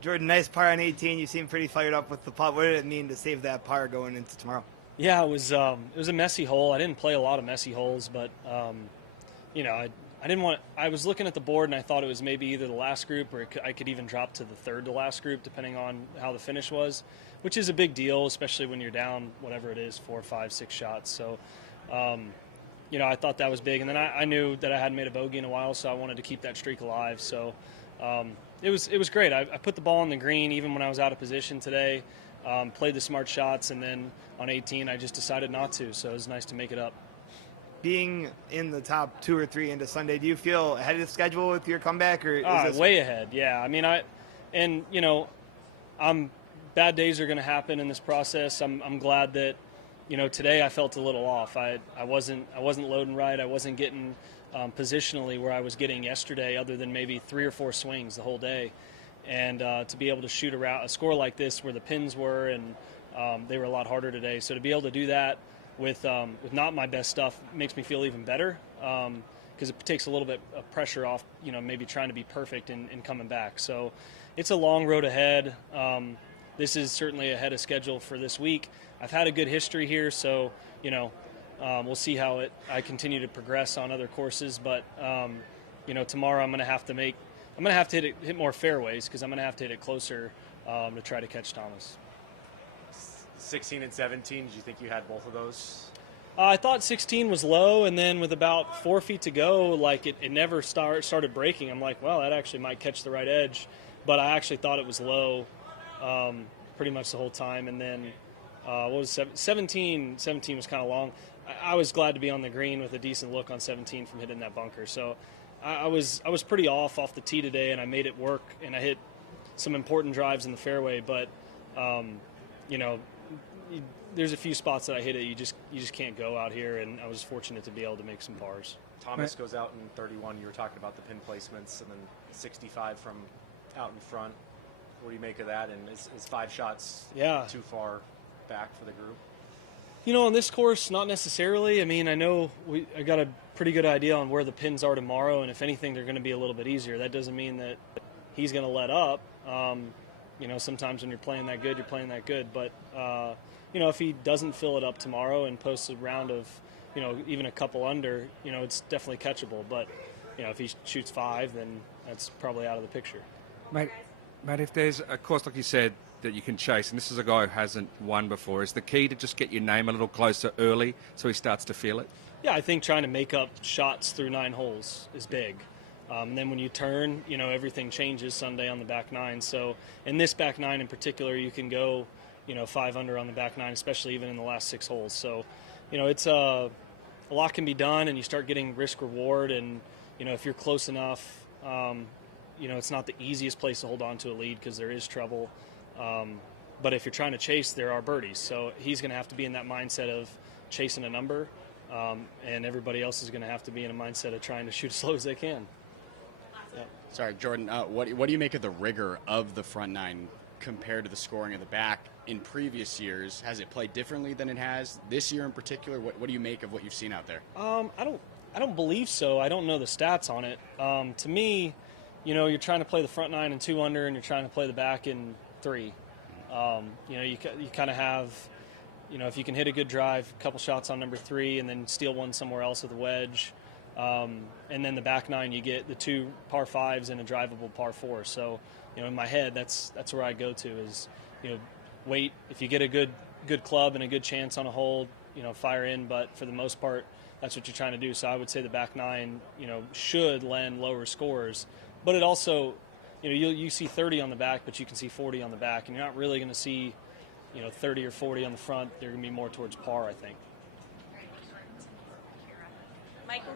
Jordan, nice par on 18. You seem pretty fired up with the putt. What did it mean to save that par going into tomorrow? Yeah, it was a messy hole. I didn't play a lot of messy holes, but I didn't want. I was looking at the board and I thought it was maybe either the last group or I could even drop to the third to last group depending on how the finish was, which is a big deal, especially when you're down whatever it is, 4, 5, 6 shots. So, I thought that was big, and then I knew that I hadn't made a bogey in a while, so I wanted to keep that streak alive. So it was great. I put the ball on the green even when I was out of position today. Played the smart shots, and then on 18 I just decided not to. So it was nice to make it up. Being in the top 2 or 3 into Sunday, do you feel ahead of the schedule with your comeback, or is this way ahead? Yeah, I mean, bad days are going to happen in this process. I'm glad that today I felt a little off. I wasn't loading right. I wasn't getting positionally where I was getting yesterday, other than maybe 3 or 4 swings the whole day. And to be able to shoot around a score like this where the pins were, and they were a lot harder today. So to be able to do that with not my best stuff makes me feel even better, because it takes a little bit of pressure off, maybe trying to be perfect and coming back. So it's a long road ahead. This is certainly ahead of schedule for this week. I've had a good history here, so we'll see how I continue to progress on other courses. But tomorrow I'm going to have to hit more fairways, because I'm going to have to hit it closer to try to catch Thomas. 16 and 17, did you think you had both of those? I thought 16 was low, and then with about 4 feet to go, like it never started breaking. I'm like, well, that actually might catch the right edge, but I actually thought it was low pretty much the whole time. And then what was 17? 17 was kind of long. I was glad to be on the green with a decent look on 17 from hitting that bunker. So I was pretty off the tee today, and I made it work, and I hit some important drives in the fairway. But there's a few spots that I hit it. You just can't go out here, and I was fortunate to be able to make some pars. Thomas goes out in 31. You were talking about the pin placements, and then 65 from out in front. What do you make of that? And is 5 shots too far back for the group? On this course, not necessarily. I mean, I know I got a pretty good idea on where the pins are tomorrow, and if anything, they're going to be a little bit easier. That doesn't mean that he's going to let up. Sometimes when you're playing that good, you're playing that good. But, if he doesn't fill it up tomorrow and posts a round of, even a couple under, it's definitely catchable. But, if he shoots 5, then that's probably out of the picture. Mate, if there's a course, like you said, that you can chase, and this is a guy who hasn't won before, is the key to just get your name a little closer early so he starts to feel it? Yeah, I think trying to make up shots through 9 holes is big. And then when you turn, everything changes Sunday on the back 9. So in this back 9 in particular, you can go, 5 under on the back 9, especially even in the last 6 holes. So, it's a lot can be done, and you start getting risk reward. And, if you're close enough, it's not the easiest place to hold on to a lead because there is trouble. But if you're trying to chase, there are birdies. So he's going to have to be in that mindset of chasing a number, and everybody else is going to have to be in a mindset of trying to shoot as slow as they can. Yeah. Sorry, Jordan, what do you make of the rigor of the front 9 compared to the scoring of the back in previous years? Has it played differently than it has this year in particular? What do you make of what you've seen out there? I don't believe so. I don't know the stats on it. To me, you're trying to play the front 9 and 2 under, and you're trying to play the back in 3. You kind of have, if you can hit a good drive, a couple shots on number 3, and then steal one somewhere else with a wedge, and then the back 9, you get the 2 par 5s and a drivable par 4. So, in my head, that's where I go to is, wait. If you get a good club and a good chance on a hole, fire in. But for the most part, that's what you're trying to do. So I would say the back 9, should lend lower scores. But it also, you see 30 on the back, but you can see 40 on the back, and you're not really going to see, 30 or 40 on the front. They're going to be more towards par, I think. Michael.